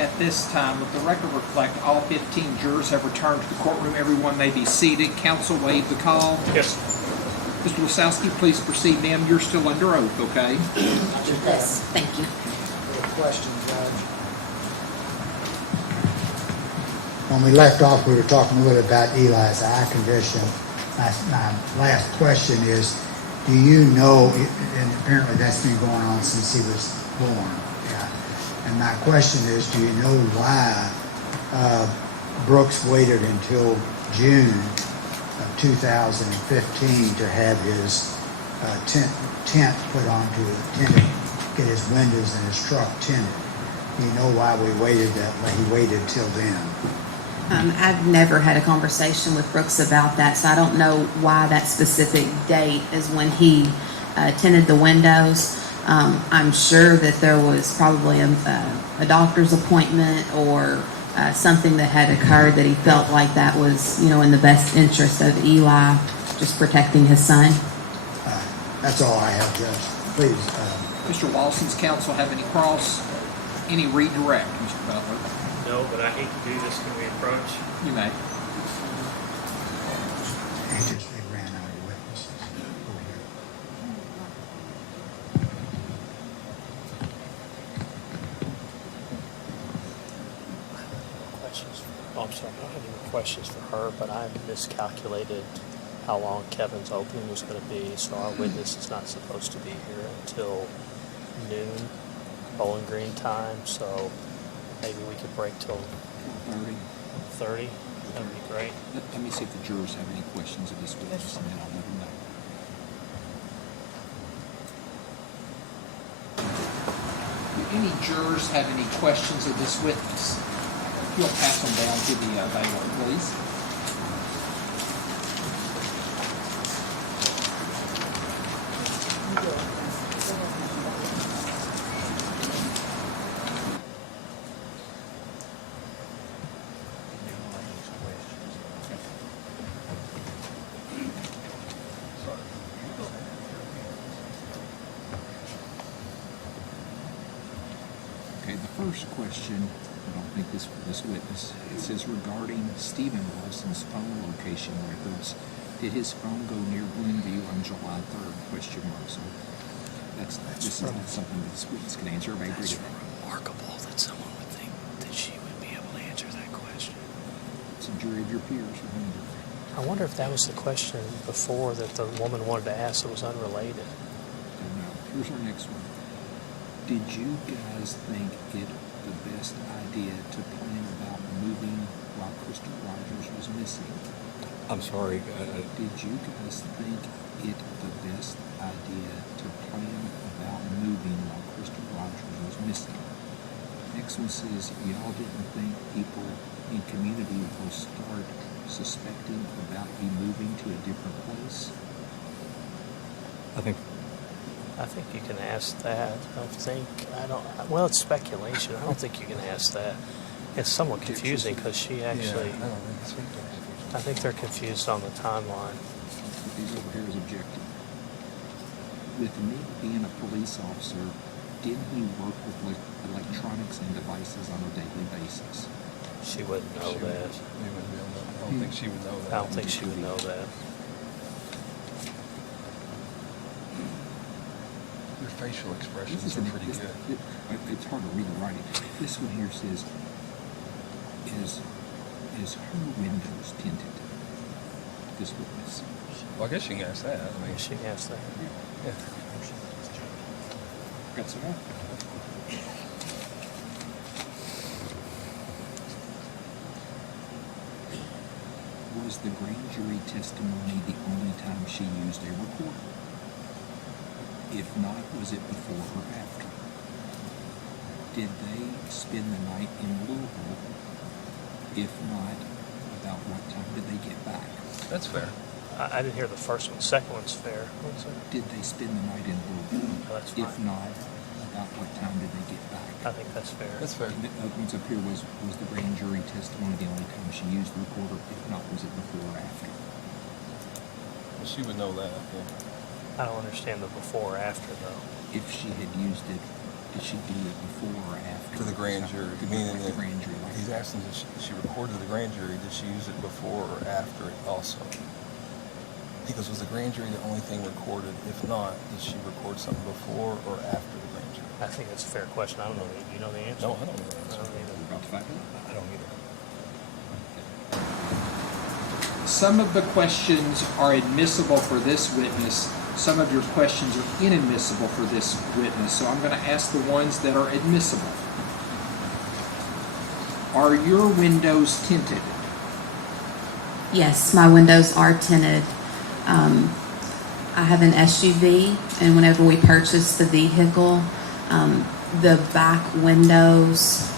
At this time, let the record reflect all 15 jurors have returned to the courtroom. Everyone may be seated. Counsel waive the call. Yes. Mr. Wasowski, please proceed. Ma'am, you're still under oath, okay? Yes, thank you. Question, Judge. When we left off, we were talking a little about Eli's eye condition. My last question is, do you know, and apparently that's been going on since he was born, yeah. And my question is, do you know why Brooks waited until June of 2015 to have his tent put onto it, tinted, get his windows and his truck tinted? Do you know why he waited till then? I've never had a conversation with Brooks about that, so I don't know why that specific date is when he tinted the windows. I'm sure that there was probably a doctor's appointment or something that had occurred that he felt like that was, in the best interest of Eli, just protecting his son. That's all I have, Judge. Please. Mr. Lawson's counsel have any cross? Any redirect, Mr. Butler? No, but I hate to do this. Can we approach? You may. They ran out of witnesses over here. Questions? Oh, I'm sorry. I don't have any questions for her, but I miscalculated how long Kevin's opening was going to be, so our witness is not supposed to be here until noon, Bowling Green time, so maybe we could break till 30. That would be great. Let me see if the jurors have any questions of this witness, and then I'll let them know. Do any jurors have any questions of this witness? If you'll pass them down to the bailiff, please. Okay, the first question, I don't think this witness, it says regarding Stephen Lawson's phone location records, did his phone go near Glenview on July 3rd? So this is not something that this witness can answer. That's remarkable that someone would think that she would be able to answer that question. It's a jury of your peers, remember. I wonder if that was the question before that the woman wanted to ask that was unrelated. Don't know. Here's our next one. Did you guys think it the best idea to plan about moving while Crystal Rogers was missing? I'm sorry. Did you guys think it the best idea to plan about moving while Crystal Rogers was missing? Next one says, y'all didn't think people in community will start suspecting about you moving to a different place? I think you can ask that. Well, it's speculation. I don't think you can ask that. It's somewhat confusing because she actually, I think they're confused on the timeline. These over here is objective. With Nick being a police officer, didn't he work with electronics and devices on a daily basis? She wouldn't know that. I don't think she would know that. I don't think she would know that. Your facial expressions This are is pretty good. It's hard to read the writing. This one here says, is her windows tinted? This witness. Well, I guess you can ask that. I mean, She can ask that. yeah. Got some more? Was the grand jury testimony the only time she used a recorder? If not, was it before or after? Did they spend the night in Louisville? If not, about what time did they get back? That's fair. I didn't hear the first one. Second one's fair. What was it? Did they spend the night in Louisville? Oh, that's fine. If not, about what time did they get back? I think that's fair. That's fair. The other ones up here was the grand jury testimony the only time she used the recorder? If not, was it before or after? Well, she would know that. Yeah. I don't understand the before or after though. If she had used it Did she do it before or after? To the grand jury, To meaning the that grand jury. like- he's asking, did she record to the grand jury, did she use it before or after it also? Because was the grand jury the only thing recorded? If not, did she record something before or after the grand jury? I think that's a fair question. I don't know. Do you know the answer? No, I don't know the I answer. don't either. We're about to find out. I don't either. Some of the questions are admissible for this witness. Some of your questions are inadmissible for this witness. So I'm going to ask the ones that are admissible. Are your windows tinted? Yes, my windows are tinted. I have an SUV, and whenever we purchased the vehicle, the back windows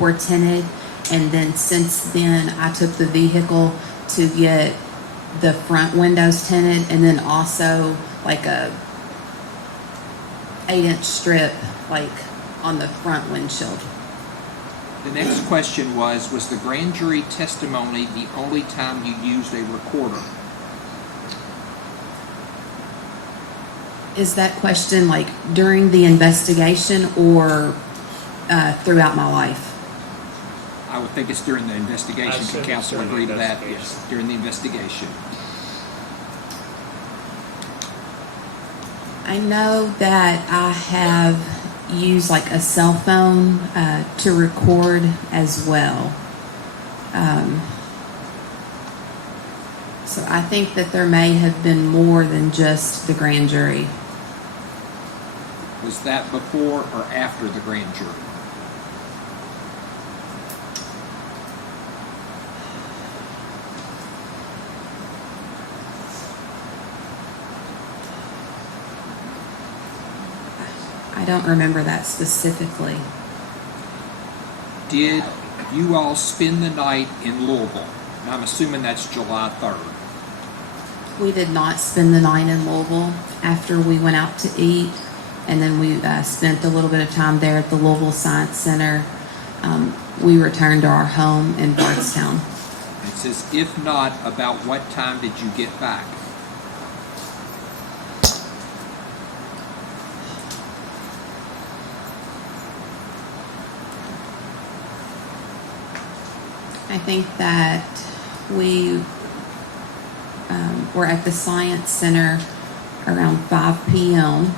were tinted. And then since then, I took the vehicle to get the front windows tinted, and then also like a 8-inch strip like on the front windshield. The next question was the grand jury testimony the only time you used a recorder? Is that question like during the investigation or throughout my life? I would think it's during the I investigation. assume Can it's counsel during the agree to that? investigation. Yes, during the investigation. I know that I have used like a cell phone to record as well. So I think that there may have been more than just the grand jury. Was that before or after the grand jury? I don't remember that specifically. Did you all spend the night in Louisville? And I'm assuming that's July 3rd. We did not spend the night in Louisville after we went out to eat, and then we spent a little bit of time there at the Louisville Science Center. We returned to our home in Bardstown. It says, if not, about what time did you get back? I think that we were at the Science Center around 5 p.m.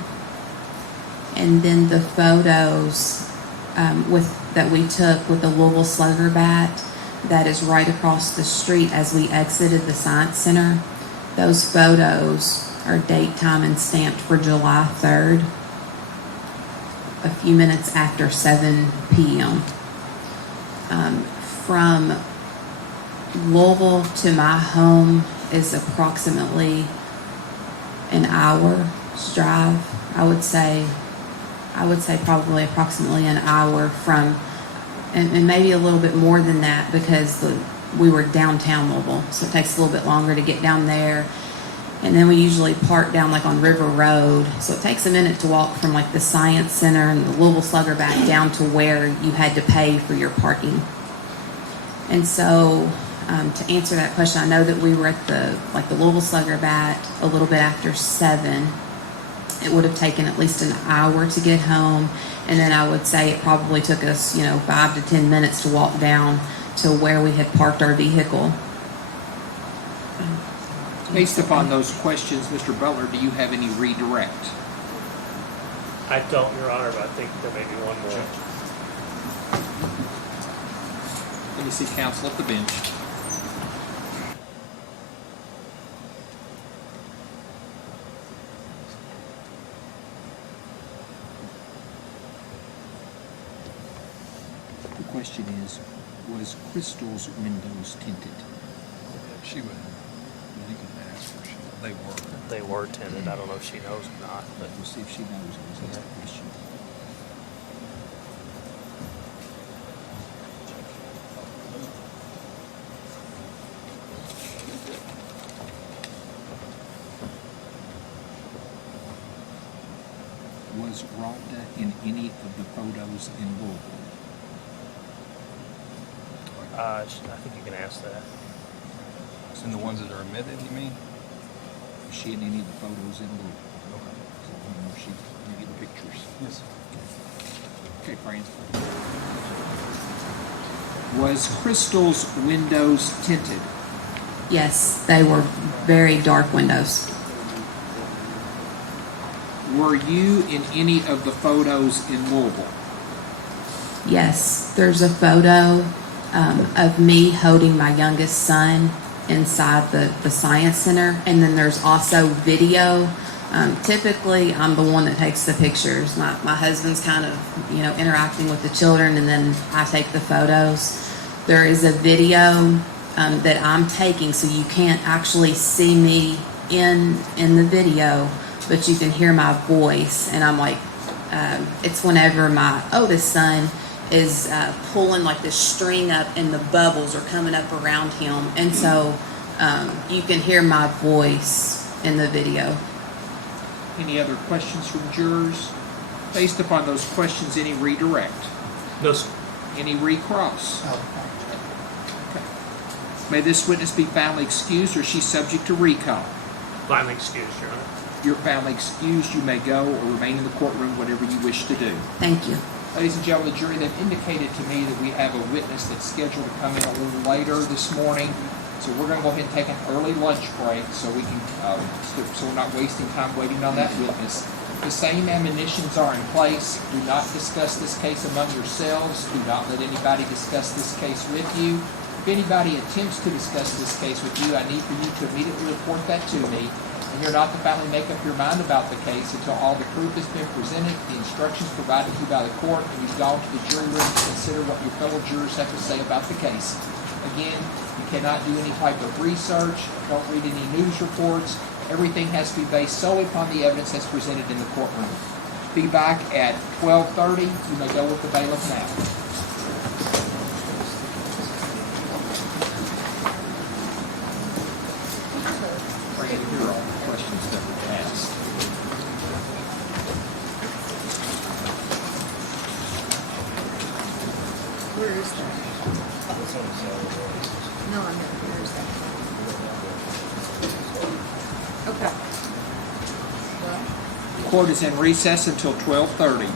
And then the photos that we took with the Louisville Slugger bat that is right across the street as we exited the Science Center, those photos are date, time, and stamped for July 3rd, a few minutes after 7 p.m. From Louisville to my home is approximately an hour's drive. I would say probably approximately an hour from, and maybe a little bit more than that because we were downtown Louisville, so it takes a little bit longer to get down there. And then we usually park down like on River Road, so it takes a minute to walk from like the Science Center and the Louisville Slugger back down to where you had to pay for your parking. And so, to answer that question, I know that we were at the Louisville Slugger bat a little bit after 7. It would have taken at least an hour to get home, and then I would say it probably took us, 5 to 10 minutes to walk down to where we had parked our vehicle. Based upon those questions, Mr. Butler, do you have any redirect? I don't, Your Honor, but I think there may be one more. Let me see counsel at the bench. The question is, was Crystal's windows tinted? She would. You can ask her. They were. They were tinted. I don't know if she knows or not, but We'll see if she knows. Let's ask the question. Was Rhonda in any of the photos in Louisville? I think you can ask that. And the ones that are admitted, you mean? Was she in any of the photos in Louisville? So I don't know if she, maybe the pictures. Yes. Okay. Okay, Fran. Was Crystal's windows tinted? Yes, they were very dark windows. Were you in any of the photos in Louisville? Yes, there's a photo of me holding my youngest son inside the science center, and then there's also video. Typically, I'm the one that takes the pictures. My husband's kind of, interacting with the children, and then I take the photos. There is a video that I'm taking, so you can't actually see me in the video, but you can hear my voice, and I'm like, it's whenever my oldest son is pulling like this string up, and the bubbles are coming up around him, and so you can hear my voice in the video. Any other questions from jurors? Based upon those questions, any redirect? No, sir. Any recross? Oh, Okay. May this witness be family excused, or is she subject to recall? Finally excused, Your Honor. Your family excused, you may go or remain in the courtroom, whatever you wish to do. Thank you. Ladies and gentlemen, the jury, they've indicated to me that we have a witness that's scheduled to come in a little later this morning. So we're going to go ahead and take an early lunch break so we can, so we're not wasting time waiting on that witness. The same admonitions are in place. Do not discuss this case among yourselves. Do not let anybody discuss this case with you. If anybody attempts to discuss this case with you, I need for you to immediately report that to me. And you're not to finally make up your mind about the case until all the proof has been presented, the instructions provided to you by the court, and you've gone to the jury room to consider what your fellow jurors have to say about the case. Again, you cannot do any type of research, don't read any news reports. Everything has to be based solely upon the evidence that's presented in the courtroom. Be back at 12:30. You may go with the bailiff now. Fran, here are all the questions that were asked. Where is that? No, I know, where is that? Okay. Well, Court is in recess until 12:30.